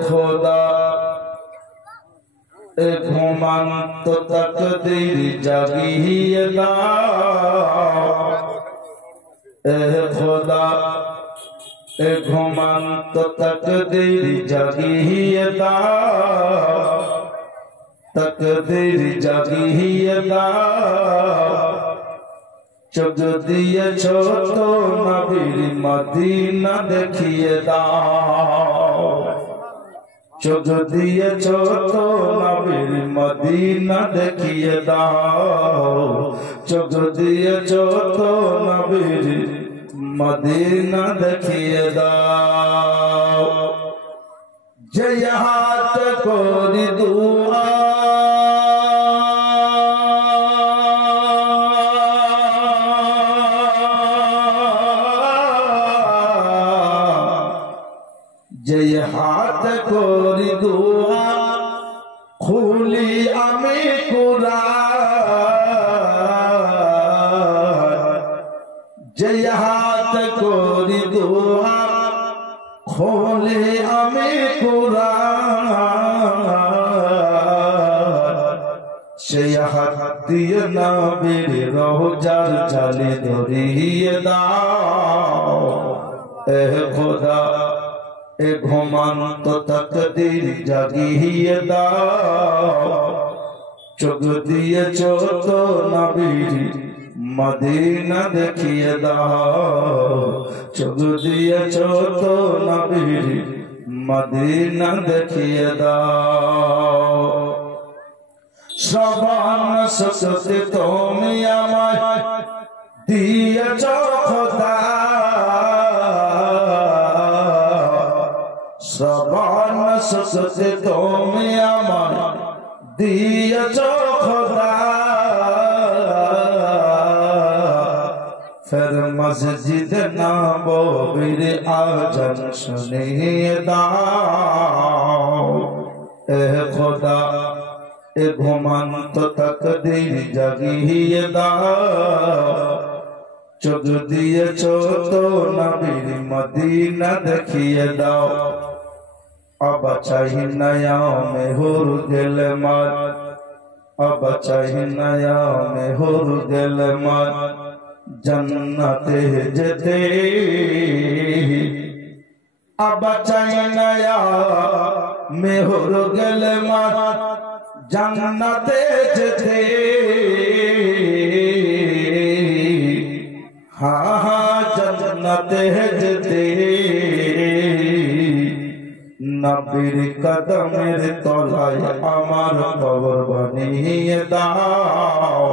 खुदा घुमंत तकदीर जगिए खुदा घुमंत तकदीर जगिए तकदीर जगिए चुग दिए छो तो नबीर मदीना देखिए चुग दिए छो तो नबीर मदीना देखिए चुग दिए छो तो नबीर मदीना देखिए जय हाथ कोरी दुआ जय हाथ कोरी दुआ खुली आमी कुरान जय हाथ कोरी दुआ खोले आमी कुरान সেই হাত দিয়ে নবীর রওজার জালি ধরিয়ে দাও এ খোদা ए घुमंत तकदीर जगिए चुग दिए चो तो नबीर मदीना देखिए चुग दिए चो तो नबीर मदीना देखिए श्रवण सकते तुम आमाय दिए चो खुदा श्रवण सकते तुम आमाय दिएছো खुदा फिर मस्जिद नबवीर आज़ान सुनिए दाओ ए खुदा ए घुमंत तकदीर जगिए दाओ चुग दिएছো तो नबीर मदीना देखिए दाओ अब चाही नया में हुर दिल मत अब चाही नया में हुर दिल मत जन्नते जेते अब चाही नया में हुर दिल मत जन्नते जेते हाँ हाँ जन्नते जेते नबीर कदमेर तलाय आमार कबर बनिए दाओ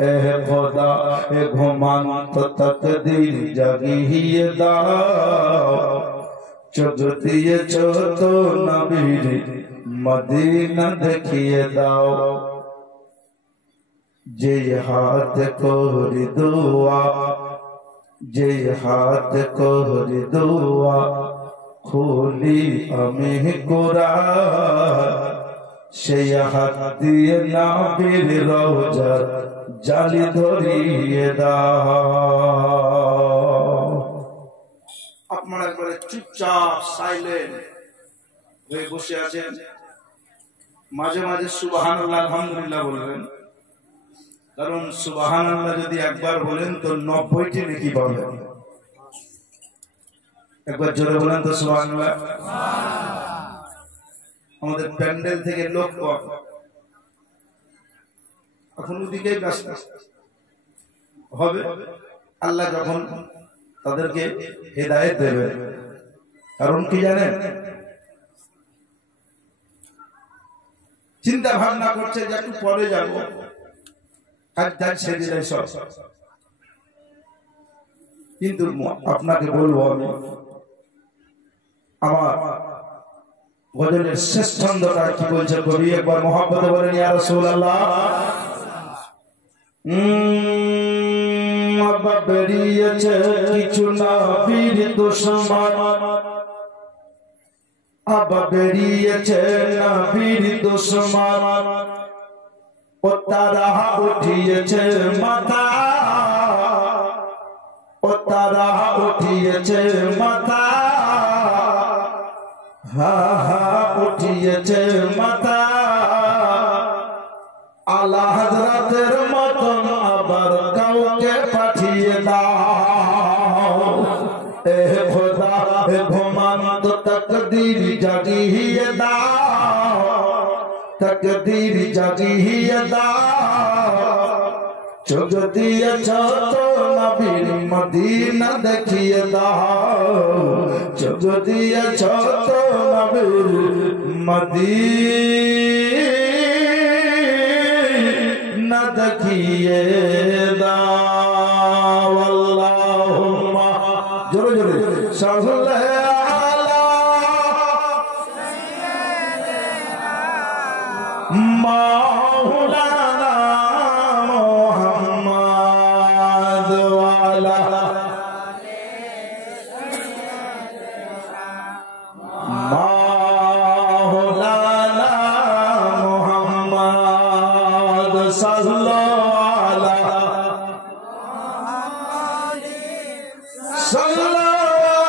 ए खुदा ए घुमंत तकदीर जगिए दाओ चुग दिएছো तो नबीर मदीना देखिए दाओ जे हाथ कोरी दुआ जे हाथ कोरी दुआ खुली अमी कुरान সেই হাত দিয়ে নবীর রওজার জালি ধরিয়ে দাও আপনারা একবারে চুপচাপ সাইলেন্ট হয়ে বসে আছেন মাঝে মাঝে সুবহানাল্লাহ আলহামদুলিল্লাহ বলবেন কারণ সুবহানাল্লাহ যদি একবার বলেন তো 90টি নেকি পাবেন একবার জোরে বলেন তো সুবহানাল্লাহ আমাদের প্যান্ডেল থেকে লোক কম এখন ওদিকেই ব্যস্ত হবে আল্লাহ যখন তাদেরকে হেদায়েত দেবে কারণ কি জানেন চিন্তা ভাবনা করছে যে একটু পরে যাব কাজ ছেড়ে দেয় সব কিন্তু আপনাকে বলবো আমি আমার গজলের শেষ ছন্দটা কি বলছে কবি একবার মহব্বতে বলেন ইয়া রাসূলুল্লাহ আবা বেরিয়েছে কিছু নবীর দুশমন আবা বেরিয়েছে নবীর দুশমন ও তারা উঠিয়েছে মাথা ও তারা উঠিয়েছে মাথা হা হা উঠিয়েছে মাথা আলা হযরতের মতন আবার কাউকে পাঠিয়ে দাও এ খোদা এ ঘুমন্ত তকদীর জাগিয়ে দাও তকদীর জাগিয়ে দাও চোখ দিয়েছ তো নবীর মদিনা দেখিয়ে দাও চোখ দিয়েছ তো নবীর মদিনা দেখিয়ে দাও আল্লাহুম্মা জোরে জোরে সাল্লি আলা মাওলানা মুহাম্মদ ওয়া আলা মাওলানা মুহাম্মদ সাল্লাল্লাহু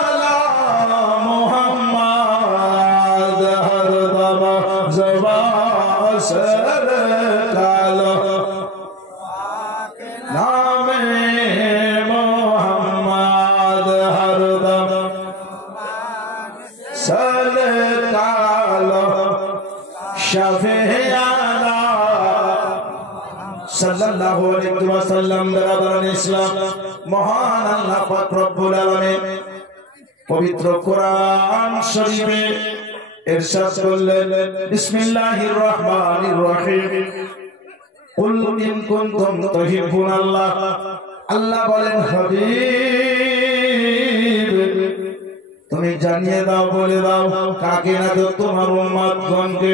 আলা মুহাম্মদ হরদম জবা সর কালো নামে মুহাম্মদ হরদম সর কালো শাফিয়ানা সাল্লাল্লাহু আলাইহি ওয়াসাল্লাম বরাবর ইসলাম মহান আল্লাহ পাক রব্বুল আলামিন পবিত্র কোরআন শরীফে ইরশাদ করলেন বিসমিল্লাহির রহমানির রহিম কুল ইন কুনতুম তুহিব্বুনাল্লাহ আল্লাহ বলেন হাবিব তুমি জানিয়ে দাও বলে দাও কাকে না তো তোমার উম্মতগণকে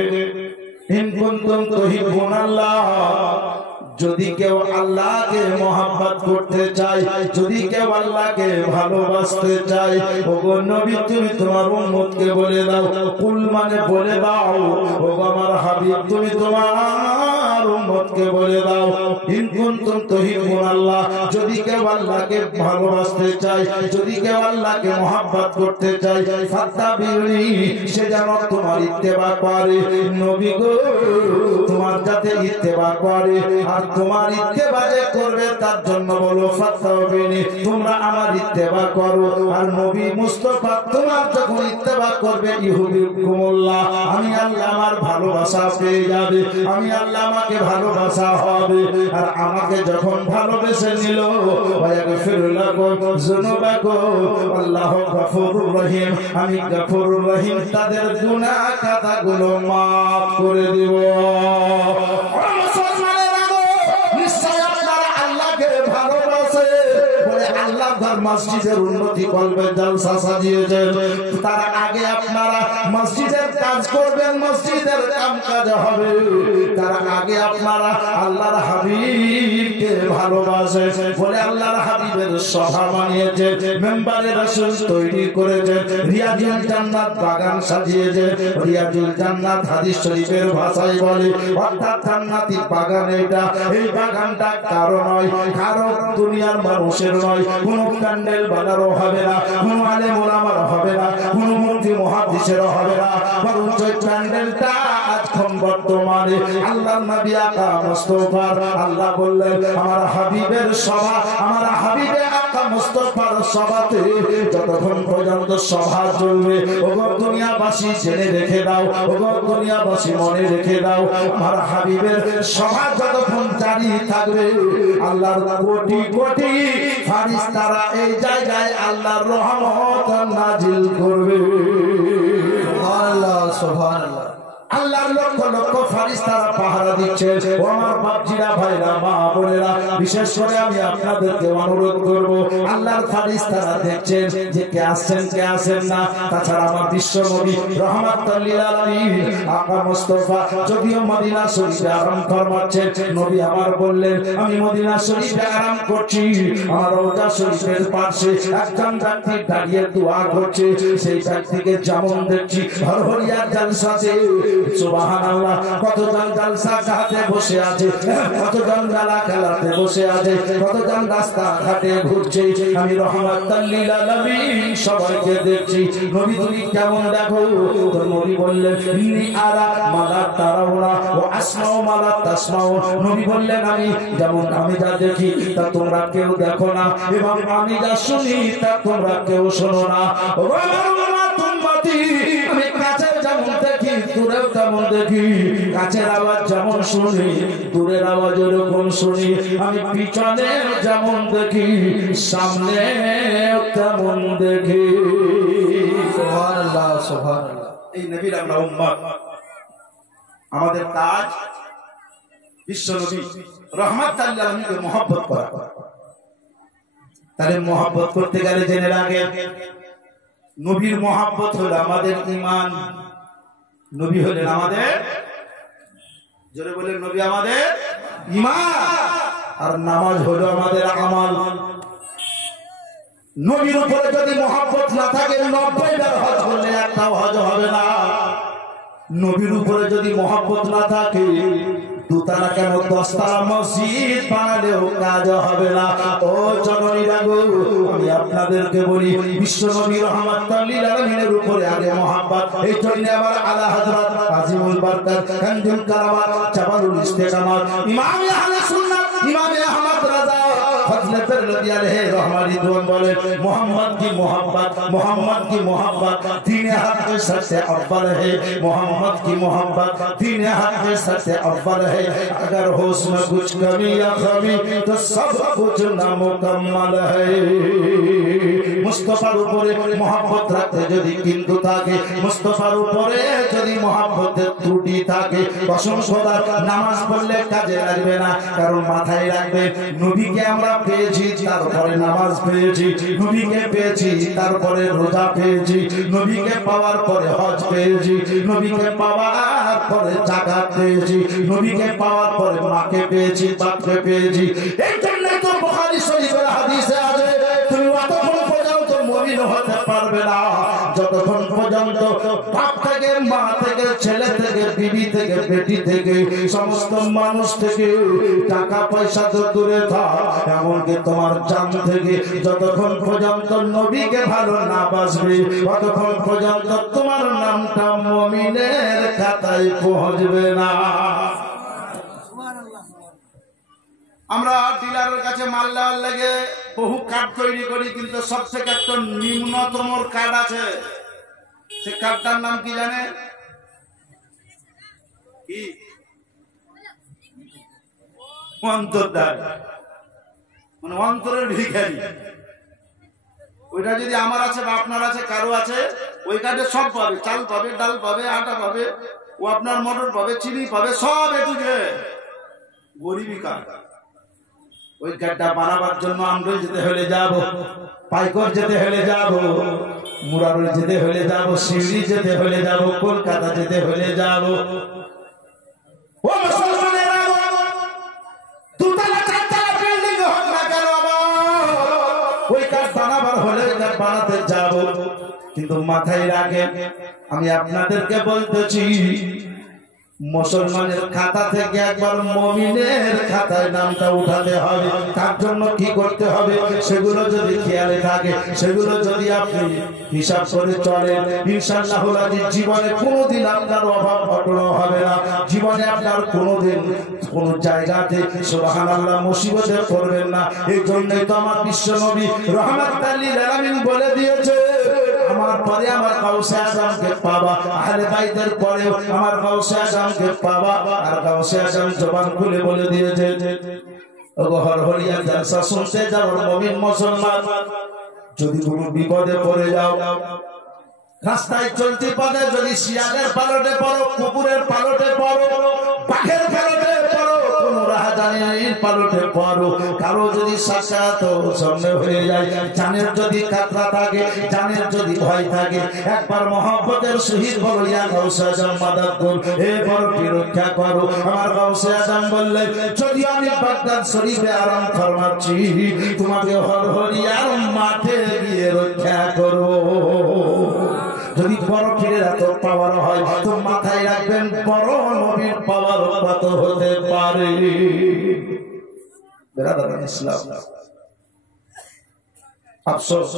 ইন কুনতুম তুহিব্বুনাল্লাহ যদি কেউ আল্লাহকে মহব্বত করতে চায় যদি কেউ আল্লাহকে ভালোবাসতে চায় ওগো নবী তুমি তোমার উম্মতকে বলে দাও কুল মানে বলে দাও ওগো আমার হাবিব তুমি তোমার উম্মতকে বলে দাও ইন কুনতুম তুহিব্বুনাল্লাহ যদি কেউ আল্লাহকে ভালোবাসতে চায় যদি কেউ আল্লাহকে মহব্বত করতে চায় ফাত্তাবিউনি সে যেন তোমার ইত্তেবা করে নবী গো তোমার যাতে ইত্তেবা করে আর তোমার ইত্তেবা যে করবে তার জন্য বলো ফাত্তাবিউনি তোমরা আমার ইত্তেবা করো আর নবী মুস্তাফা তোমার যখন ইত্তেবা করবে ইহুবিকুমুল্লাহ আমি আল্লাহ আমার ভালোবাসা পেয়ে যাবে আমি আল্লাহ আমাকে ভালোবাসা হবে আর আমাকে যখন ভালোবেসে নিল ওয়াগফির লাকুম যুনুবাকুম আল্লাহু গফুরুর রহিম আমি গফুরুর রহিম তাদের গুনাহ খাতাগুলো maaf করে দিব মসজিদের উন্নতি করবেন জলসা সাজিয়েছেন তার আগে আপনারা মসজিদের কাজ করবেন মসজিদের কাজ হবে তার আগে আপনারা আল্লাহর হাবিবকে ভালোবাসেন বলে আল্লাহর হাবিবের সভা বানিয়েছে মেম্বারে রাসূল তৈরি করেছে রিয়াজুল জান্নাত বাগান সাজিয়েছে রিয়াজুল জান্নাত হাদিস শরীফের ভাষায় বলে অর্থাৎ জান্নাতি বাগান এটা এই বাগানটা কারো নয় কারো দুনিয়ার মানুষের নয় কোন প্যান্ডেল বানারও হবে না কোন আলেম ওলামার হবে না কোন মুফতি মুহাদ্দিসেরও হবে না বরঞ্চ প্যান্ডেলটা আজখন বর্তমানে আল্লাহর নবী আকা মুস্তাফার আল্লাহ বললেন আমার হাবিবের সভা আমার হাবিবে আকা মুস্তাফার সভাতে যতক্ষণ পর্যন্ত সভা চলবে ওগো দুনিয়াবাসী জেনে রেখে দাও ওগো দুনিয়াবাসী মনে রেখে দাও আমার হাবিবের সভা যতক্ষণ জারি থাকবে আল্লাহর কোটি কোটি ফারিস্তারা এই জায়গায় আল্লাহর রহমত নাজিল করবে সুবহানাল্লাহ সুবহানাল্লাহ আল্লাহর লক্ষ লক্ষ ফারিস্তারা পাহারা দিচ্ছে ও আমার বাপজিরা ভাইরা মা বোনেরা বিশেষ করে আমি আপনাদেরকে অনুরোধ করব আল্লাহর ফারিস্তারা দেখছেন যে কে আসেন না তাছাড়া আমার বিশ্ব নবী রহমাতুল লিল আলামিন আকা মুস্তাফা যদিও মদিনা শরীফে আরাম ফরমাচ্ছেন নবী আমার বললেন আমি মদিনা শরীফে আরাম করছি আমার রওজা শরীফের পাশে একজন ব্যক্তি দাঁড়িয়ে দোয়া করছে সেই ব্যক্তিকে যেমন দেখছি হরহরিয়ার জলসাতে সুবহানাল্লাহ। কতজন জালসা ঘাটে বসে আছে, কতজন মেলা খেলাতে বসে আছে, কতজন রাস্তা ঘাটে ঘুরছে। আমি রহমাতাল লিল আলামিন সবাইকে দেখছি। নবী তুমি কেমন দেখো? তো নবী বললেন ইন্নী আরা মালা তারাউনা ওয়া আসমাউ মালা তাসমাউ। নবী বললেন আমি যেমন আমি যা দেখি তা তোমরা কেউ দেখো না, এবং আমি যা শুনি তা তোমরা কেউ শোনো না। আমি কাছের যেমন দেখি দূরেও তেমন দেখি, কাছের আওয়াজ যেমন শুনি দূরের আওয়াজ ওরকম শুনি। আমি পিছনে যেমন দেখি সামনে তেমন দেখি। সুবহানাল্লাহ সুবহানাল্লাহ। এই নবীর আমরা উম্মত, আমাদের কাজ বিশ্ব নবী রহমাতুল লিল আলামিনকে মহব্বত করা। তাহলে মহব্বত করতে গেলে জেনে রাখেন নবীর মহব্বত হলো আমাদের ঈমান। নবী হলেন আমাদের, জোরে বলেন, নবী আমাদের ঈমান, আর নামাজ হলো আমাদের আমাল। নবীর উপরে যদি মহব্বত না থাকে 90 বার হজ করলে একটাও হজ হবে না। নবীর উপরে যদি মহব্বত না থাকে দুতলা কেন 10 তলা মসজিদ বানালেও কাজ হবে না। ও জননীরা গো, আমি আপনাদেরকে বলি বিশ্ব নবী রহমাতুল লিল আলামিনের উপরে আগে মহব্বত। এই জন্য আমার আলা হযরত আজিমুল বারকাত কানজুল কারামাত জাবালুল ইস্তেকামাত ইমাম আহলে সুন্নাত ইমাম আহমদ রাজা ফজলে বেরলভী আলাইহি রহমান রিদওয়ান বলেন मोहम्मद की मोहब्बत दीन हक के सबसे अव्वल है। मोहम्मद की मोहब्बत दीन हक के सबसे अव्वल है। अगर हो उसमें कुछ कमी या कमी तो सब कुछ नामुकम्मल है। मुस्तफार ऊपरे मोहब्बत रखते यदि किन्तु थाके, मुस्तफार ऊपरे यदि मोहब्बतेर त्रुटि थाके कसम খোদার নামাজ পড়লে কাজে লাগবে না। কারণ মাথায় রাখবে নবীকে আমরা পেয়েছি তারপরে নামাজ পেয়েছি, নবীকে পেয়েছি তারপরে রোজা পেয়েছি, নবীকে পাওয়ার পরে হজ পেয়েছি, নবীকে পাওয়ার পরে যাকাত পেয়েছি, নবীকে পাওয়ার পরে মাকে পেয়েছি, বাপকে পেয়েছি। এই জন্যই তো বুখারী শরীফের হাদিসে আছে তুমি অতক্ষণ পর্যন্ত মুমিন হতে পারবে না যতক্ষণ পর্যন্ত বাপ থেকে, মা থেকে, ছেলে থেকে, বিবি থেকে, বেটি থেকে, সমস্ত মানুষ থেকে, টাকা পয়সা তো দূরে থাক, এমনকি তোমার জান থেকে যতক্ষণ পর্যন্ত নবীকে ভালো না বাসবে ততক্ষণ পর্যন্ত তোমার নামটা মুমিনের খাতায় পৌঁছবে না। আমরা ডিলারের কাছে মাল দেওয়ার লাগে বহু কার্ড তৈরি করি, কিন্তু সবথেকে একটা নিম্নতম কার্ড আছে, সে কার্ডটার নাম কি জানে? কি? অন্তর্দ্বার, মানে অন্তরের ভিখারি। ওইটা যদি আমার আছে বা আপনার আছে, কারো আছে, ওই কার্ডে সব পাবে, চাল পাবে, ডাল পাবে, আটা পাবে, ও আপনার মটর পাবে, চিনি পাবে, সব এটুকে গরিবী কার্ড। ওই কার্ডটা বানাবার জন্য আমরুল যেতে হলে যাব, পাইকর যেতে হলে যাব, মুরারুল যেতে হলে যাব, শিউরি যেতে হলে যাব, কলকাতা যেতে হলে যাব। ও মুসলমানেরা, দুতলা চারতলা বিল্ডিং হোক না কেন, ওই কার্ড বানাবার হলে ওই কার্ড বানাতে যাব। কিন্তু মাথায় রাখেন, আমি আপনাদেরকে বলতেছি মুসলমানের খাতা থেকে একবার মুমিনের খাতায় নামটা উঠাতে হবে। তার জন্য কি করতে হবে সেগুলো যদি খেয়ালে থাকে, সেগুলো যদি আপনি হিসাব করে চলেন, ইনশাআল্লাহ জীবনে কোনোদিন আপনার অভাব ঘটনা হবে না। জীবনে আপনার কোনোদিন কোন জায়গাতে সুবহানাল্লাহ মুসিবতে পড়বেন না। এই জন্যই তো আমার বিশ্ব নবী রহমাতুল লিল আলামিন বলে দিয়েছে আমার পরে আমার গাউসে আজমকে পাবা, আহলে বাইতের পরে আমার গাউসে আজমকে পাবা। আর গাউসে আজম জবান খুলে বলে দিয়েছে, ওগো হরহরিয়া জলসা শুনতে যাও মুমিন মুসলমান, যদি কোনো বিপদে পড়ে যাও, রাস্তায় চলতে পথে যদি শিয়ালের পালটে পড়ো, কুকুরের পালটে পড়ো, বাঘের পালটে পড়ো, কোন রাহাজানির পালটে পড়ো, কারো যদি সাক্ষাৎ সামনে হয়ে যায়, জানের যদি কাতরা থাকে, জানের যদি ভয় থাকে, একবার মহব্বতের সহিত বলো ইয়া গাউসে আজম মাদাদ কর, হে বড়টি রক্ষা করো। আমার গাউসে আজম বললেন যদি আমি বাগদাদ শরীফে আরাম ফরমাচ্ছি, তোমাকে হরহরিয়ার মাঠে গিয়ে রক্ষা করো। যদি বড় পীরের এত পাওয়ার হয়, তো মাথায় রাখবেন বড় নবীর পাওয়ার কত হতে পারে। বেরাদার ইসলাম, আফসোস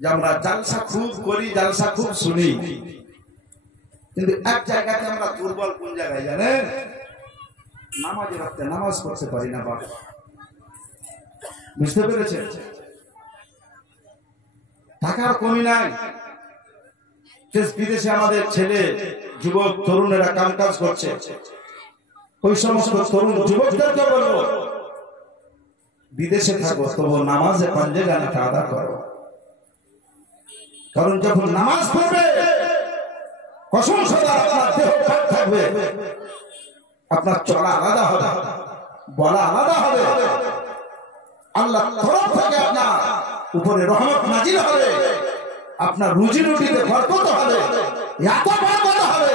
যে আমরা জালসা খুব করি, জালসা খুব শুনি, কিন্তু এক জায়গাতে আমরা দুর্বল। কোন জায়গায় জানেন? নামাজে রাখতে নামাজ পড়তে পারি না। বাবা বুঝতে পেরেছেন? টাকার কমি নাই, দেশ বিদেশে আমাদের ছেলে যুবক তরুণেরা কাম কাজ করছে। ওই সমস্ত তরুণ যুবকদেরকে বলবো, বিদেশে থাকো তবু নামাজে পাঞ্জে গানে আদা করো। কারণ যখন নামাজ পড়বে কসম খোদা আপনার দেহ পাক থাকবে, আপনার চলা আলাদা হবে, বলা আলাদা হবে, আল্লাহ তরফ থেকে আপনার উপরে রহমত নাজিল হবে, আপনার রুজি রুটিতে বরকত হবে, এত বরকত হবে,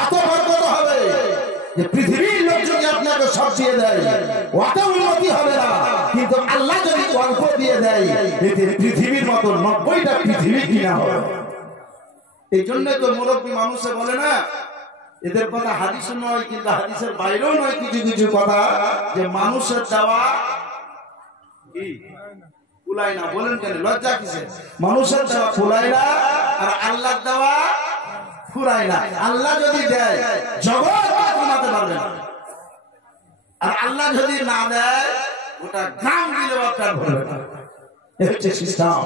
এত বরকত হবে যে পৃথিবীর লোক যদি আপনাকে সব দিয়ে দেয় অত উন্নতি হবে না, কিন্তু আল্লাহ যদি অল্প দিয়ে দেয় এতে পৃথিবীর মতো 90টা পৃথিবী কিনা হবে। এই জন্য তো মুরব্বী মানুষে বলে না, এদের কথা হাদিসও নয় কিন্তু হাদিসের বাইরেও নয়, কিছু কিছু কথা যে মানুষের দেওয়া কি কুলায় না। বলেন কেন? লজ্জা কিসে? মানুষের দেওয়া কুলায় না আর আল্লাহর দেওয়া ফুরায় না। আল্লাহ যদি দেয় জগৎ কমাতে পারবে না, আর আল্লাহ যদি না দেয় ওটা গ্রাম দিলেও আপনার ভরবে না। এই হচ্ছে সিস্টেম।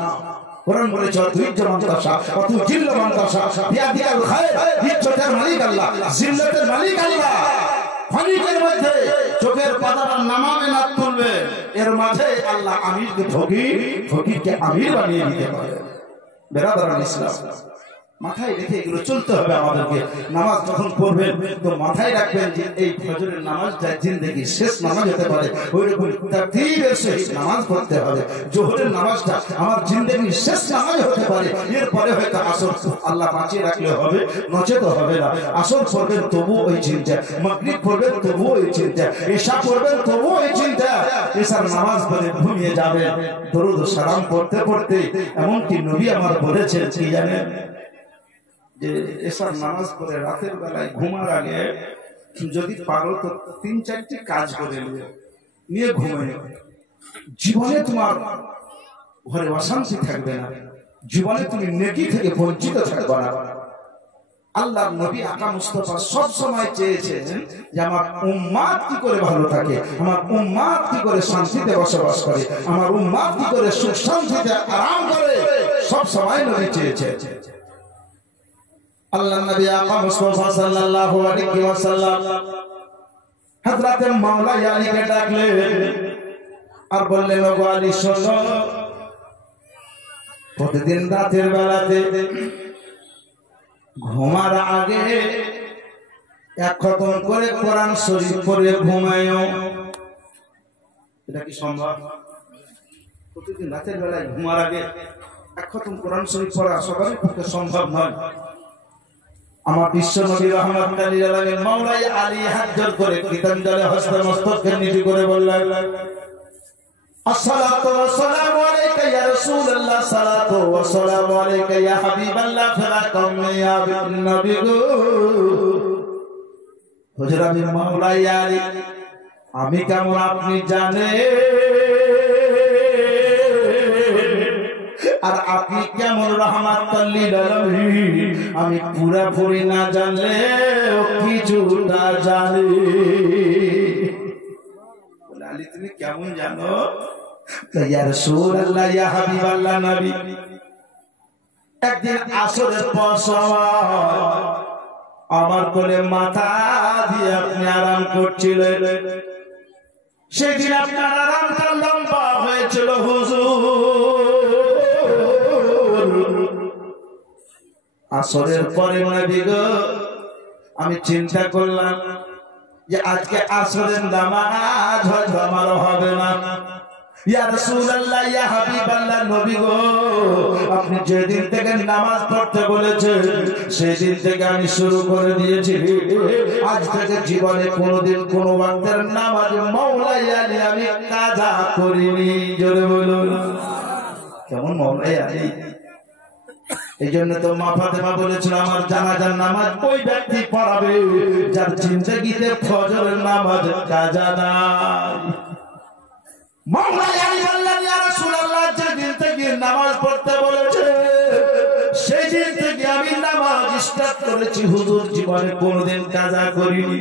কোরআন বলেছে অতুজ্জমান তাশা অতুজিল্লমান তাশা বিয়াদিল খায়র, ইজ্জতের মালিক আল্লাহ, জিল্লতের মালিক আল্লাহ। ফকিরের মধ্যে চোখের পাতাটা নামাবে না তুলবে, এর মাঝে আল্লাহ আমিরকে ফকির, ফকিরকে আমির বানিয়ে দিতে পারে। বেরাদার ইসলাম, মাথায় রেখে এগুলো চলতে হবে আমাদেরকে। নামাজ যখন পড়বেন তো মাথায় রাখবেন যে এই ফজরের নামাজটা জিন্দেগির শেষ নামাজ হতে পারে, ওই রকম তাকবীরের সহিত নামাজ পড়তে হবে। জোহরের নামাজটা আমার জিন্দেগির শেষ নামাজ হতে পারে, এরপরে হয়তো আসর আল্লাহ বাঁচিয়ে রাখলে হবে, নচেত হবে না। আসর পড়বেন তবু ওই চিন্তা, মাগরিব পড়বেন তবু ওই চিন্তা, এশা পড়বেন তবু ওই চিন্তা। এশার নামাজ পড়ে ঘুমিয়ে যাবেন দরুদ ও সালাম পড়তে পড়তে। এমনকি নবী আমার বলেছেন কি জানেন, যে এসার নামাজ পড়ে রাতের বেলায় ঘুমার আগে যদি পারো তো 3-4টি কাজ করে নিয়ে ঘুমায়, জীবনে তোমার ঘরে অশান্তি থাকবে না, জীবনে তুমি নেকি থেকে বঞ্চিত থাকবে না। আল্লাহর নবী আকা মুস্তাফা সব সময় চেয়েছেন যে আমার উম্মাত কি করে ভালো থাকে, আমার উম্মাত কি করে শান্তিতে বসবাস করে, আমার উম্মাত কি করে সুখ শান্তিতে আরাম করে, সব সময় নবী চেয়েছেন। আল্লাহ নবী আকা মুস্তাফা সাল্লাল্লাহু আলাইহি ওয়াসাল্লাম হযরত মাওলা আলীকে ডাকলেন আর বললেন, ওগো আলী শোনো, প্রতিদিন রাতের বেলাতে ঘুমার আগে এক খতম করে কোরআন শরীফ পড়ে ঘুমায়ো। এটা কি সম্ভব? প্রতিদিন রাতের বেলায় ঘুমার আগে এক খতম কোরআন শরীফ পড়া সবারই পক্ষে সম্ভব নয়। আমার বিশ্ব নবী রাহমাতুল্লাহ লিল আলামিন মাওলা আলী হাত জোড় করে কৃতজ্ঞতায় হস্ত মস্তকে নিচু করে বললেন, আসসালাতু ওয়াসসালামু আলাইকা ইয়া রাসূলুল্লাহ, সালাতু ওয়াসসালামু আলাইকা ইয়া হাবিবাল্লাহ, ফারাকাম ইয়া নবী গো। হুজুর আমি মাওলা আলী, আমি কেমন আপনি জানেন, আর আপনি কেমন রাহমাতুল লিল আলামিন আমি পুরোপুরি না জানলে কিছুটা জানি। বলে আলী তুমি কেমন জানো? ইয়া রাসূলুল্লাহ ইয়া হাবিবাল্লাহ নবী, একদিন আসরের পর আমার কোলে মাথা দিয়ে আপনি আরাম করছিলেন, সেদিন আপনার আরামটা লম্বা হয়েছিল হুজুর। আসরের পরে নবী গো আমি চিন্তা করলাম যে আজকে আসরের নামাজ হয়তো আমার হবে না। ইয়া রাসূলুল্লাহ ইয়া হাবিবাল্লাহ নবী গো, আপনি যেদিন থেকে নামাজ পড়তে বলেছেন সেদিন থেকে আমি শুরু করে দিয়েছি, আজ থেকে জীবনে কোনোদিন কোনো ওয়াক্তের নামাজ মাওলা আলী আমি কাজা করিনি। জোরে বলুন কেমন মাওলা আলী, এই জন্য তো মা ফাতেমা বলেছিল আমার জানাজার নামাজ ওই ব্যক্তি পড়াবে যার জিন্দেগিতে ফজরের নামাজ কাজা নাই। মাওলা আলী বললেন ইয়া রাসূলুল্লাহ, যেদিন থেকে নামাজ পড়তে বলেছে সেই দিন থেকে আমি নামাজ স্টার্ট করেছি হুজুর, জীবনে কোনোদিন কাজা করিনি।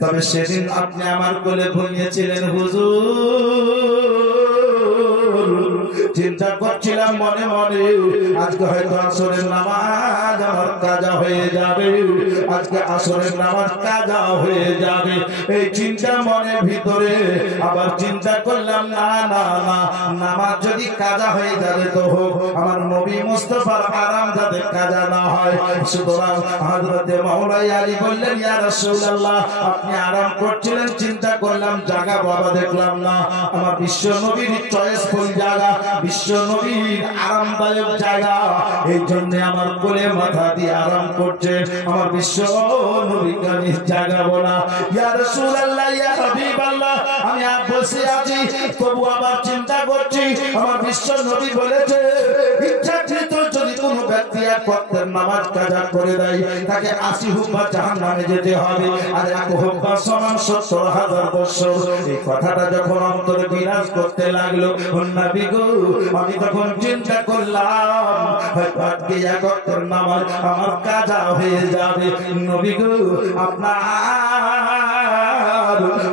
তবে সেদিন আপনি আমার কোলে ঘুমিয়েছিলেন হুজুর, চিন্তা করছিলাম মনে মনে আজকে হয়তো আসরের নামাজ আমার কাজা হয়ে যাবে, আজকে আসরের নামাজ কাজা হয়ে যাবে। এই চিন্তা মনের ভিতরে আবার চিন্তা করলাম না না না, নামাজ যদি কাজা হয়ে যাবে তো হোক, আমার নবী মুস্তাফার আরাম যাতে কাজা না হয়। সুতরাং হযরতে মাওলা আলী বললেন ইয়া রাসূলুল্লাহ, আপনি আরাম করছিলেন, চিন্তা করলাম জায়গা বাবা দেখলাম না, আমার বিশ্ব নবীর চয়েসফুল জায়গা, বিশ্ব নবীর আরামদায়ক জায়গা, এই জন্য আমার কোলে মাথা দিয়ে আরাম করছে আমার বিশ্ব নবীকে আমি জাগাবো না। ইয়া রাসূলুল্লাহ, ইয়া হাবিবাল্লাহ, আমি বসে আছি তবু আবার চিন্তা করছি আমার বিশ্ব নবী বলেছে ইচ্ছাকৃত যদি কোনো ব্যক্তি এক ওয়াক্তের নামাজ কাজা করে দেয় তাকে 80 হুব্বা জাহান্নামে যেতে হবে, আর এক হুব্বা সমান 70,000 বছর। এই কথাটা যখন অন্তরে বিরাজ করতে লাগলো নবী গো, আমি তখন চিন্তা করলাম হয়তো আজকে এক ওয়াক্তের নামাজ আমার কাজা হয়ে যাবে। নবী গো, আপনার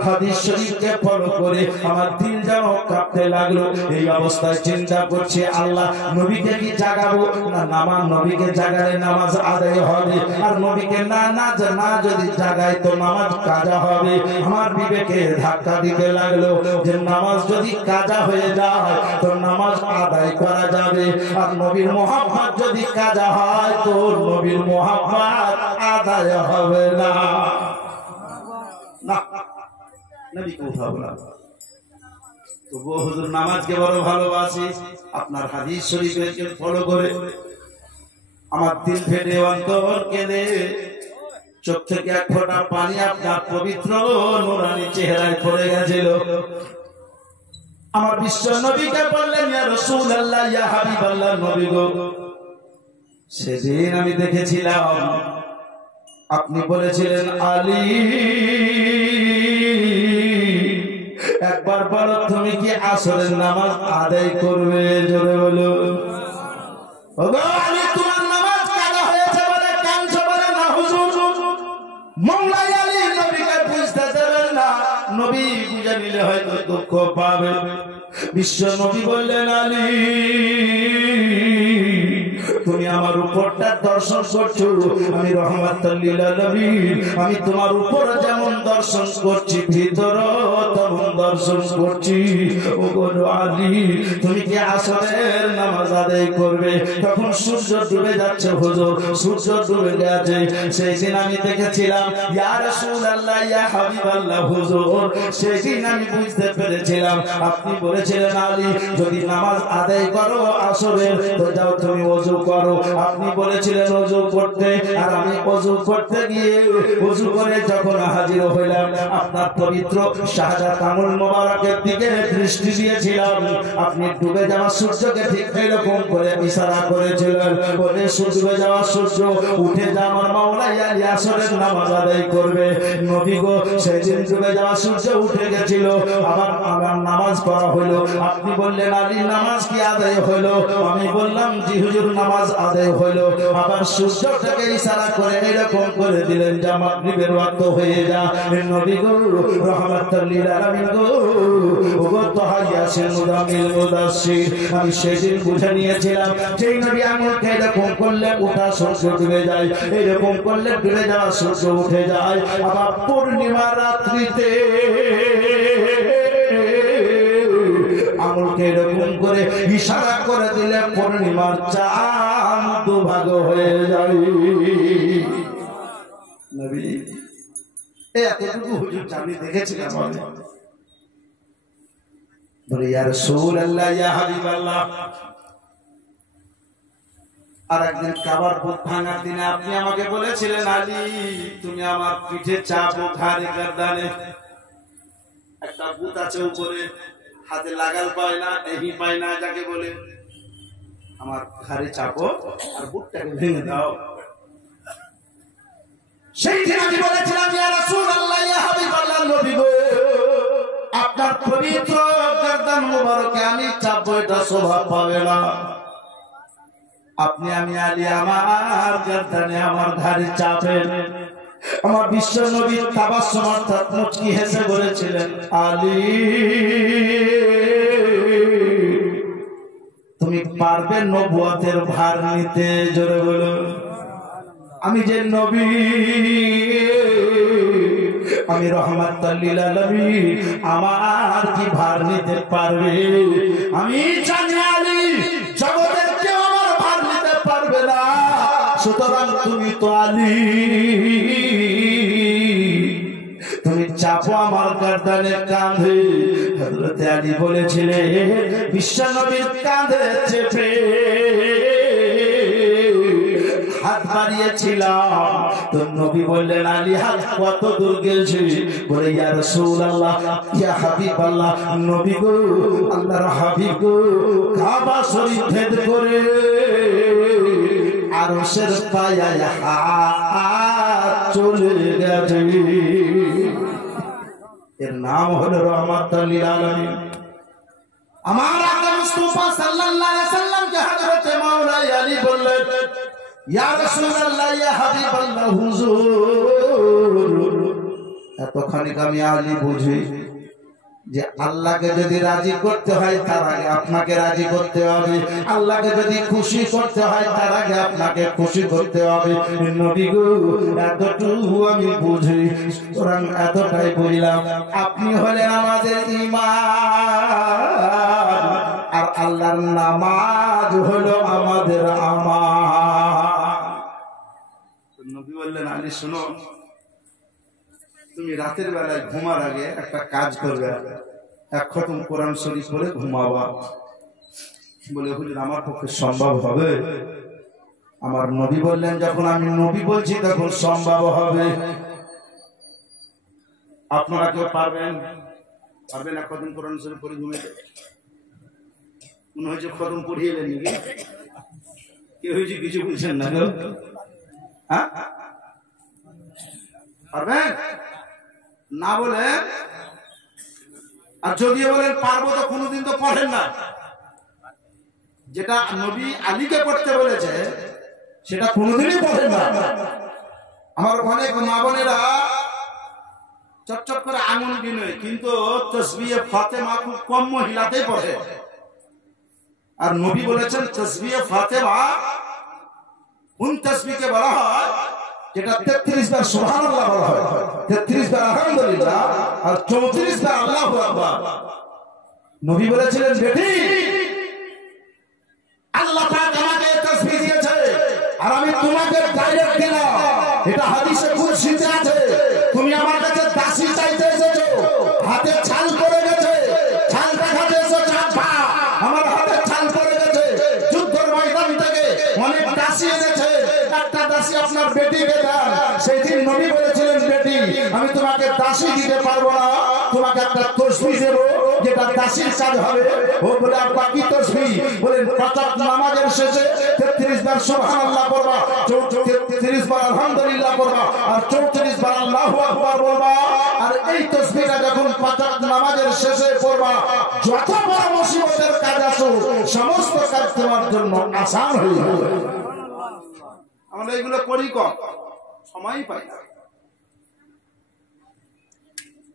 হাদিস শরীফকে ফলো করে আমার দিল যেন কাঁপতে লাগলো। এই অবস্থায় চিন্তা করছি আল্লাহ নবীকে কি জাগাবো না নামাজ, নবীকে জাগালে নামাজ আদায় হবে, আর নবীকে না না না যদি জাগাই তো নামাজ কাজা হবে। আমার বিবেকে ধাক্কা দিতে লাগলো যে নামাজ যদি কাজা হয়ে যায় তো নামাজ আদায় করা যাবে, আর নবীর মুহাব্বত যদি কাজা হয় তো নবীর মুহাব্বত আদায় হবে না। নবীকে উঠাবো না, তবুও হুজুর নামাজকে বড় ভালোবাসি, আপনার হাদিস শরীফকে ফলো করে আমার দিল ফেটে অন্তর কেঁদে চোখ থেকে এক ফোঁটা পানি আপনার পবিত্র নূরানী চেহারায় পড়ে গেছিল। আমার বিশ্ব নবীকে বললেন ইয়া রাসূলুল্লাহ, ইয়া হাবিবাল্লাহ, নবী গো, সেদিন আমি দেখেছিলাম আপনি বলেছিলেন আলী একবার বলো তুমি কি আসরের নামাজ আদায় করবে? জোরে বলো। ওগো আলী, তোমার নামাজ কাজা হয়েছে বলে কাঁদছো বলে না হুজুর। মাওলা আলী নবীকে বুঝতে দেবেন না, নবী বুঝে নিলে হয়তো দুঃখ পাবে। বিশ্ব নবী বললেন আলী তুমি আমার উপরটা দর্শন করছো, আমি রহমাতুল লিল আলামিন, আমি তোমার উপর যেমন দর্শন করছি ভিতর তেমন দর্শন করছি। ওগো আলী, তুমি কি আসরের নামাজ আদায় করবে? তখন সূর্য ডুবে যাচ্ছে হুজুর, সূর্য ডুবে গেছে। সেই দিন আমি দেখেছিলাম ইয়া রাসূলুল্লাহ, ইয়া হাবিবাল্লাহ হুজুর, সেই দিন আমি বুঝতে পেরেছিলাম আপনি বলেছিলেন আলী যদি নামাজ আদায় করো আসরের তো যাও তুমি ওযু করো। আপনি বলেছিলেন ওযু করতে, আর আমি ওযু করতে গিয়ে ওযু করে যখন হাজির হইলাম আপনার পবিত্র শাহজাত আঙ্গুল মোবারকের দিকে দৃষ্টি দিয়েছিলাম, আপনি ডুবে যাওয়া সূর্যকে ঠিক এরকম করে ইশারা করেছিলেন বলে ডুবে যাওয়া সূর্য উঠে যা, আমার মাওলা আলী আসরের নামাজ আদায় করবে। নবী গো, সেদিন ডুবে যাওয়া সূর্য উঠে গেছিল, আবার নামাজ পড়া হলো। আপনি বললেন আলী নামাজ কি আদায় হলো? আমি বললাম জি হুজুর নামাজ আদায় হলো। আবার সূর্যটাকে ইশারা করে এরকম করে দিলেন যে মাগরিবের ওয়াক্ত হয়ে যা। নবী গো, রহমাতুল লিল আলামিন গো, ওগো তাহাইয়াসিন মুদামিল মুদাসসির, আমি সেদিন বুঝে নিয়েছিলাম যেই নবী আমাকে এরকম করলে ওঠা সূর্য ডুবে যায়, এরকম করলে ডুবে যাওয়া সূর্য উঠে যায়। আবার পূর্ণিমা রাত্রিতে আঙুলকে এরকম করে ইশারা করে দিলে পূর্ণিমার চাঁদ দুভাগ হয়ে যায়। নবী এতটুকু হুজুর জানি দেখেছিলাম আমি। বলে ইয়া রাসূলুল্লাহ, ইয়া হাবিবাল্লাহ, আর একদিন কাবার বুক ভাঙার দিনে আপনি আমাকে বলেছিলেন আলী তুমি আমার পিঠে চাপো, ঘাড়ে গর্দানে একটা বুত আছে উপরে, হাতে লাগাল পায় না, এহি পায় না যাকে বলে, আমার ঘাড়ে চাপো আর বুকটাকে ভেঙে দাও। সেই দিন আমি বলেছিলাম, ইয়া রাসূলুল্লাহ, ইয়া হাবিবাল্লাহ, নবী গো, আপনার পবিত্র গর্দান মুবারকে আমি চাপবো, এটা শোভা পাবে না। আপনি আমি আলী আমার গর্দানে আমার ঘাড়ে চাপেন। আমার বিশ্ব নবী তাবাসসুম অর্থাৎ মুচকি হেসে বলেছিলেন, আলী তুমি পারবে নবুয়তের ভার নিতে? জোরে বলো। আমি যে নবী, আমি রহমাতুল লিল আলামিন, আমার কি ভার নিতে পারবে? আমি জানি আলী জগতের কেউ আমার ভার নিতে পারবে না। সুতরাং তুমি তো আলী, তুমি চাপো আমার গর্দানের কাঁধে। হযরত আলী বলেছিলেন, বিশ্ব নবীর কাঁধে চেপে হাত বাড়িয়েছিলাম। তো নবী বললেন, আলী হাত কত দূর গেছে? বলে, ইয়া রাসূলুল্লাহ, ইয়া হাবিবাল্লাহ, নবী গো, আল্লাহর হাবিব গো, কাবা শরীফ ভেদ করে আরশের পায়ায় হাত চলে গেছে। এর নাম হলো রহমাতুল লিল আলামিন। আমার আল্লাহ মুস্তাফা সাল্লাল্লাহু আলাইহি সাল্লামকে হযরত মাওলা আলী বললেন, ইয়া রাসূলুল্লাহ, ইয়া হাবিবাল্লাহ, হুজুর, এতখানি আমি আলী বুঝি যে আল্লাহকে যদি রাজি করতে হয় তার আগে আপনাকে রাজি করতে হবে, আল্লাহকে যদি খুশি করতে হয় তার আগে আপনাকে খুশি করতে হবে। নবী গো, এতটুকু আমি বুঝি, সুতরাং এতটাই বললাম, আপনি হলেন আমাদের ঈমান, আর আল্লাহর নামাজ হলো আমাদের আমাল। নবী বললেন, আলী শোনো, তুমি রাতের বেলায় ঘুমার আগে একটা কাজ করবে, এক খতম কোরআন শরীফ পড়ে ঘুমাবা। বলে, হুজুর আমার পক্ষে সম্ভব হবে? আমার নবী বললেন, যখন আমি নবী বলছি তখন সম্ভব হবে। আপনারা কেউ পারবেন? পারবেন এক খতম কোরআন শরীফ পড়ে ঘুমাতে? মনে হয়েছে খতম পড়িয়ে এলেন নাকি? কেউ হয়েছে কিছু বুঝছেন না? হ্যাঁ, পারবেন না বলে? আর যদিও বলেন পারবো, তো কোনোদিন তো পড়েন না। যেটা নবী আলীকে পড়তে বলেছে সেটা কোনোদিনই পড়েন না। আমার অনেক মা বোনেরা চটচট করে আঙুল গিনয়, কিন্তু তাসবিহে ফাতেমা খুব কম মহিলাতেই পড়ে। আর নবী বলেছেন তাসবিহে ফাতেমা কোন তাসবিহকে বলা হয়, যেটা 33 বার সুবহানাল্লাহ বলা হয়, 33 বার আলহামদুলিল্লাহ, আর 34 বার আল্লাহু আকবার। নবী বলেছিলেন, বেটি আল্লাহ পাক আমাকে তাসবিহ দিয়েছে আর আমি তোমাকে ডাইরেক্ট দিলাম। এটা হাদিসে কুদসিতে আছে, তুমি আমার কাছে দাসী চাইতে এসেছো, হাতে ছাল পড়ে গেছে, ছাল দেখাতে এসেছো, আমার হাতে ছাল পড়ে গেছে। যুদ্ধের ময়দান থেকে অনেক দাসী এনেছে, একটা দাসী আপনার বেটিকে দেন। সেই দিন নবী বলেছিলেন, বেটি আমি তোমাকে দাসী দিতে পারবো না, তোমাকে একটা তসবিহ দেব যেটা দাসীর কাজ হবে। ও বলে, আব্বা কি তসবিহ? বলেন, পাঁচ নামাজের শেষে 33 বার সুবহানাল্লাহ পড়বা, 33 বার আলহামদুলিল্লাহ পড়বা, আর 34 বার আল্লাহু আকবার বলবা। আর এই তসবিহটা যখন পাঁচ নামাজের শেষে পড়বা, যত বড় মুসিবতের কাজ আসুক সমস্ত কাজ তোমার জন্য আসান হয়ে যাবে। আমরা এগুলো করি কম, সময় পাই না।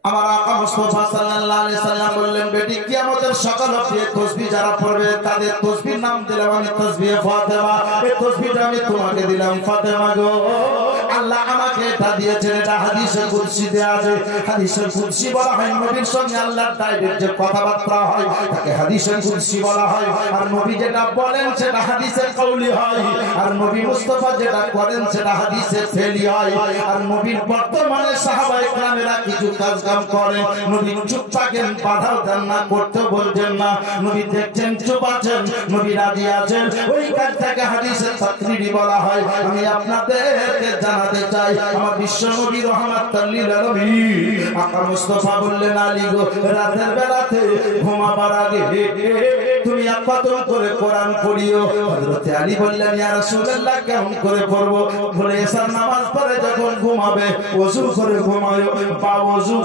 আমার আকা মুস্তাফা সাল্লাল্লাহু আলাইহি সাল্লাম বললেন, বেটি কিয়ামতের সকাল অবধি তাসবিহ যারা পড়বে তাদের তাসবিহর নাম দিলাম আমি তাসবিহে ফাতেমা। এই তাসবিহটা আমি তোমাকে দিলাম ফাতেমা গো। আল্লাহ আমাকে এটা দিয়েছেন, এটা হাদিসে কুদসিতে আছে। হাদিসে কুদসি বলা হয় নবীর সঙ্গে আল্লাহর ডাইরেক্ট যে কথাবার্তা হয় তাকে হাদিসে কুদসি বলা হয়। আর নবী যেটা বলেন সেটা হাদিসে কওলি হয়, আর নবী মুস্তাফা যেটা করেন সেটা হাদিসে ফেলি হয়। আর নবীর বর্তমানে সাহাবায়ে কেরামেরা কিছু কাজ করে, নবী চুপ থাকেন, বাধাও দেন না, করতে বলছেন না। নবী দেখছেন, চুপ আছেন, নবী রাজি আছেন, ওই কাজটাকে হাদিসে তাকরীরি বলা হয়। আমি আপনাদেরকে জানাতে চাই, আমার বিশ্ব নবী রহমাতুল লিল আলামিন আকা মুস্তাফা বললেন, আলী গো, রাতের বেলাতে ঘুমাবার আগে তুমি এক খতম করে কোরআন পড়িও। হযরত আলী বললেন ইয়া রাসূলুল্লাহ কেমন করে পড়বো? বলে এশার নামাজ পড়ে যখন ঘুমাবে ওযু করে ঘুমায়ো, বা ওযু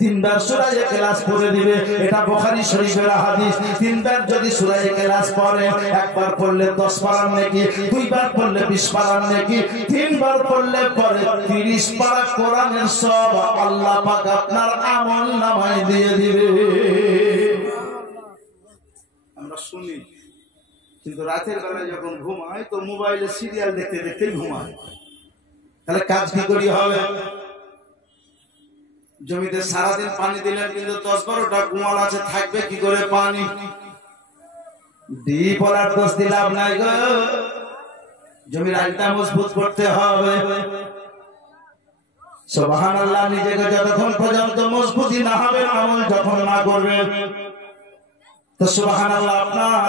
তিনবার সূরা ইখলাস পড়ে দিবে। এটা বুখারী শরীফের হাদিস। তিনবার যদি সূরা ইখলাস পড়ে, একবার পড়লে 10 পারার নেকি, দুইবার পড়লে 20 পারার নেকি, তিনবার পড়লে পরে 30 পারা কোরআনের সব আল্লাহ পাক আপনার আমলনামায় দিয়ে দিবে। আমরা শুনি, কিন্তু রাতের বেলায় যখন ঘুমাই তো মোবাইলে সিরিয়াল দেখতে দেখতে ঘুমাই। তাহলে কাজ কি করি হবে? জমিতে সারাদিন পানি দিলেন, কিন্তু 10-12টা কুয়াল আছে, থাকবে কি করে পানি? ডিপ ওলার দোষ দিলাম নাই গো, জমির আইনটা মজবুত করতে হবে। সুবহানাল্লাহ। নিজেকে যতক্ষণ পর্যন্ত মজবুতি না হবে, আমল যখন না করবে, তো সুবহানাল্লাহ আপনার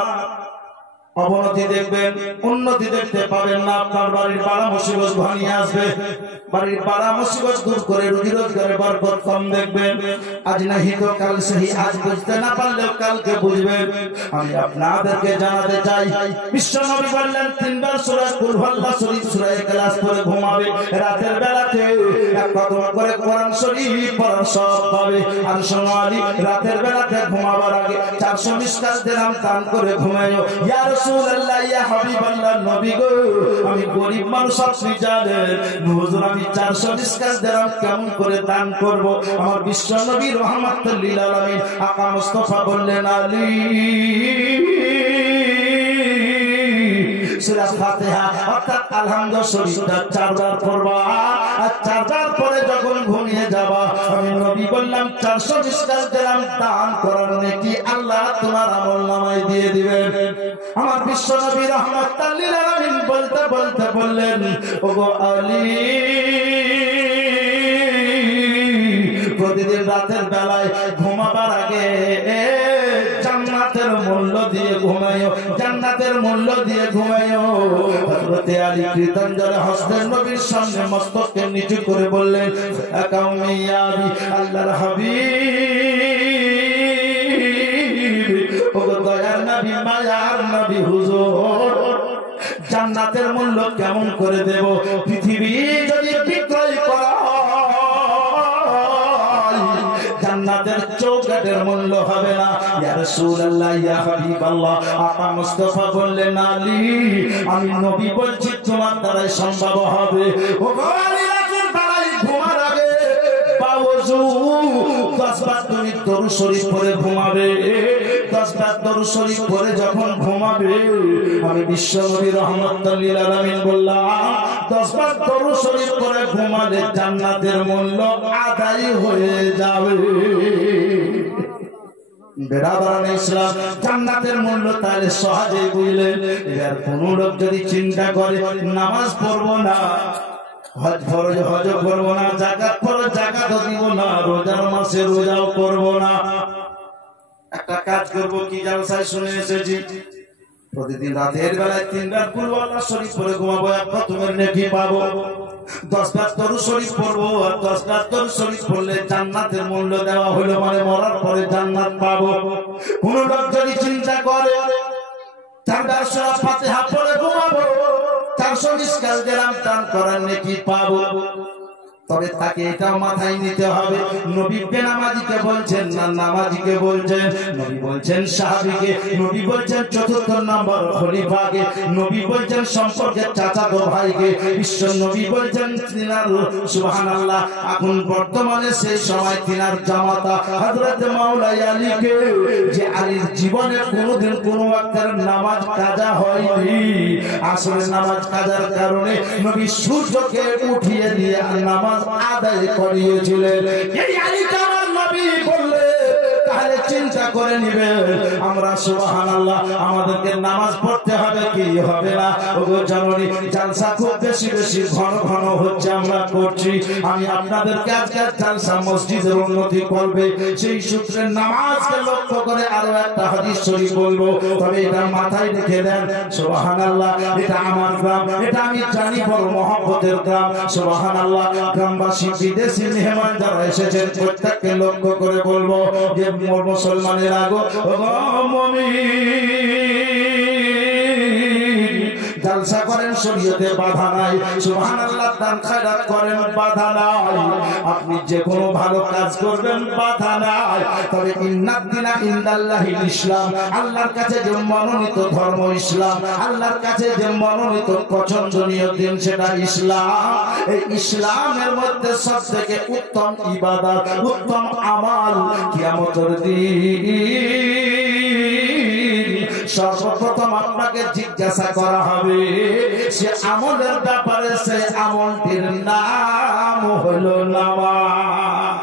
অবনতি দেখবেন, উন্নতি দেখতে পাবেন না। আপনার বাড়ির বাড়া মুসিবত ঘনিয়ে আসবে, বাড়ির বাড়া মুসিবত দূর করে রুজি রোজগারের বরকত কম দেখবেন। আজ নাহি তো কাল সহি, আজ বুঝতে না পারলেও কালকে বুঝবেন। আমি আপনাদেরকে জানাতে চাই, বিশ্ব নবী বললেন 3 বার সূরা কুল হুয়াল্লাহ শরীফ সূরা ইখলাস পড়ে ঘুমাবে। রাতের বেলাতে এক খতম করে কোরআন শরীফ পড়ার সওয়াব পাবে। আর শোনো আলী, রাতের বেলাতে ঘুমাবার আগে 420 দিরহাম দান করে ঘুমায়ো। ইয়া রাসূলুল্লাহ, ইয়া হাবিবাল্লাহ, নবী গো আমি গরীব মানুষ, আপনি জানেন হুজুর আমি 420 দিরহাম কেমন করে দান করব? আমার বিশ্ব নবী রাহমাতুল লিল আলামিন আকা মুস্তাফা বললেন আলী সূরা ফাতিহা অর্থাৎ আলহামদুলিল্লাহ শরীফটা 4 বার পড়বা, আর 4 বার পরে যখন ঘুমিয়ে যাবা, আমি নবী বললাম 420 দিরহাম দান করার নেকি আল্লাহ তোমার আমলনামায় দিয়ে দিবেন। আমার বিশ্ব নবী রাহমাতুল লিল আলামিন বলতে বলতে বললেন, ওগো আলী, প্রতিদিন রাতের বেলায় ঘুমাবার আগে জান্নাতের মূল্য দিয়ে ঘুমায়ো, জান্নাতের মূল্য দিয়ে ঘুমায়ো। হযরত আলী কৃতাঞ্জলি হস্তের নবীর সামনে মস্তককে নিচু করে বললেন, আকাউমি ইয়া আবি আল্লাহর হাবিব, ও দয়ার নবী, মায়ার নবী হুজুর, জান্নাতের মূল্য কেমন করে দেব? পৃথিবী যদি বিক্রয় করা জান্নাতের চৌকাটের মূল্য হবে না। ইয়া রাসূলুল্লাহ, ইয়া হাবিবাল্লাহ, আকা মুস্তাফা বললেন আলী আমি নবী বলছি তোমার দ্বারাই সম্ভব হবে। ও আলী, রাতের বেলায় ঘুমার আগে বাওযু 10 বার তুমি দরুদ শরীফ পড়ে ঘুমাবে। 10 বার দরুদ শরীফ পড়ে যখন ঘুমাবে, আমি বিশ্ব নবী রাহমাতুল লিল আলামিন বললাম 10 বার দরুদ শরীফ পড়ে ঘুমালে জান্নাতের মূল্য আদায় হয়ে যাবে। বেরাদারান ইসলাম, জান্নাতের মূল্য তাহলে সহজেই বুঝলেন। এর কোন লোক যদি চিন্তা করে নামাজ পড়বো না, হজ ফরজ হজ করবো না, যাকাত ফরজ যাকাতও দিব না, রোজার মাসে রোজাও করবো না, একটা কাজ করবো কি জালসায় শুনে এসেছি, প্রতিদিন রাতের বেলায় 3 বার কুল হুয়াল্লাহ শরীফ পড়ে ঘুমাবো, এক খতমের নেকি পাবো। 10 বার দরুদ শরীফ পড়বো, আর 10 বার দরুদ শরীফ পড়লে জান্নাতের মূল্য দেওয়া হলো, মানে মরার পরে জান্নাত পাবো। কোন লোক যদি চিন্তা করে 4 বার সূরা ফাতিহা পড়ে ঘুমাবো, 420 দিরহাম দান করার নেকি পাবো, তবে তাকে এটা মাথায় নিতে হবে, নবী বেনামাজিকে বলছেন না নামাজিকে বলছেন? নবী বলছেন সাহাবীকে, নবী বলছেন 4র্থ নম্বর খলিফাকে, নবী বলছেন সম্পর্কের চাচাতো ভাইকে, বিশ্ব নবী বলছেন তিনার সুবহানাল্লাহ এখন বর্তমানে সেই সময় তিনার জামাতা হযরত মাওলাই আলীকে, যে আলীর জীবনে কোনোদিন কোনো ওয়াক্তের নামাজ কাজা হয়নি, আসলে নামাজ কাজার কারণে নবী সূর্যকে উঠিয়ে দিয়ে নামাজ আদায় করিয়েছিলেন। এই আলীকে আমার নবী বললে তাহলে চিন্তা করে নিবে আমরা সুবহানাল্লাহ আমাদেরকে নামাজ পড়তে হবে কি হবে না। ওগো জননী, জালসা খুব বেশি বেশি ঘন ঘন হচ্ছে, আমরা করছি। আমি আপনাদেরকে আজকে জালসা মসজিদের উন্নতি করবে সেই সূত্রে নামাজকে লক্ষ্য করে আরো একটা হাদিস শরীফ বলবো, তবে এটা মাথায় রেখে দেন। সুবহানাল্লাহ, এটা আমার গ্রাম, এটা আমি জানি বড় মহব্বতের গ্রাম। সুবহানাল্লাহ, গ্রামবাসী বিদেশি মেহমান যারা এসেছেন প্রত্যেককে লক্ষ্য করে বলবো যে মুসলমানের আগো জলসা করেন শরীয়তে বাধা নাই, সুবহানাল্লাহ দান খায়রাত করেন বাধা নাই, আপনি যে কোনো ভালো কাজ করবেন বাধা নাই। তবে ইন্নাদ দিনা ইনদাল্লাহিল ইসলাম, আল্লাহর কাছে যে মনোনীত ধর্ম ইসলাম, আল্লাহর কাছে যে মনোনীত পছন্দনীয় দিন সেটা ইসলাম। এই ইসলামের মধ্যে সবথেকে উত্তম ইবাদত, উত্তম আমাল কিয়ামতের দিন সর্বপ্রথম আপনাকে জিজ্ঞাসা করা হবে সে আমলের ব্যাপারে, সে আমলটির নাম হলো নামাজ।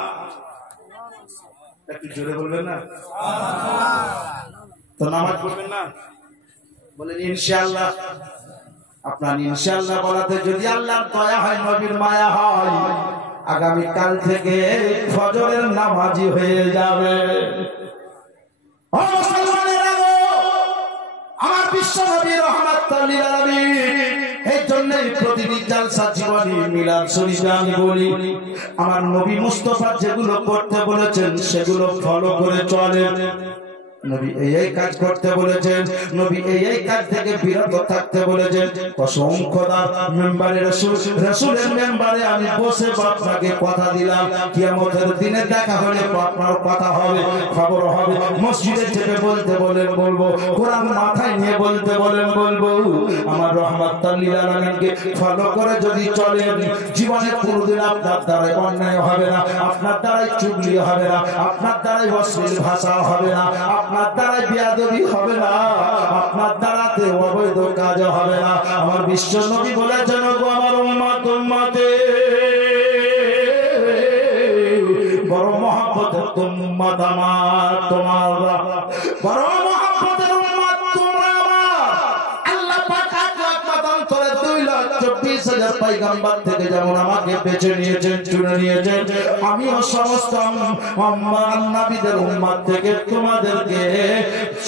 একটু জোরে বলবেন না? তো নামাজ পড়বেন না? বলেন ইনশাআল্লাহ। আপনার ইনশাআল্লাহ বলাতে যদি আল্লাহর দয়া হয়, নবীর মায়া হয়, আগামী কাল থেকে ফজরের নামাজি হয়ে যাবে। আমার বিশ্ব নবী রাহমাতুল লিল আলামিন, এই জন্যই প্রতিদিন জালসা জীবনী মিলাদ শরীফে আমি বলি আমার নবী মুস্তাফা যেগুলো করতে বলেছেন সেগুলো ফলো করে চলেন। নবী এই কাজ করতে বলেছেন, নবী এই কাজ থেকে বিরত থাকতে বলেছেন। অসংখ্য মেম্বারে রাসূলের মেম্বারে আমি বসে আপনাকে কথা দিলাম কিয়ামতের দিনে দেখা হলে আপনার কথা হবে, খবর হবে। মসজিদে চেপে বলতে বলেন বলবো, কোরআন মাথায় নিয়ে বলতে বলেন বলবো। আমার রাহমাতুল লিল আলামিনকে ফলো করে যদি চলেন, জীবনে কোনোদিন আপনার দ্বারাই অন্যায় হবে না, আপনার দ্বারাই চুগলি হবে না, আপনার দ্বারাই অশ্লীল ভাষা হবে না, আপনার দ্বারা বেয়াদবি হবে না, আপনার দ্বারাতে অবৈধ কাজ হবে না। আমার বিশ্ব নবী বলেছেন, আমার উম্মতে বড় মহব্বতের উম্মত আমার, তোমার বড় মহব্বতের উম্মত তোমরা আমার। আল্লাহ পাক 2,24,000 পয়গম্বর থেকে যেমন আমাকে বেছে নিয়েছেন, চুনে নিয়েছেন, আমিও সমস্ত নবীদের উম্মত থেকে তোমাদেরকে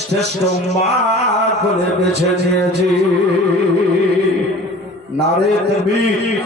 শ্রেষ্ঠ উম্মত করে বেছে নিয়েছি। নারে তাকবীর।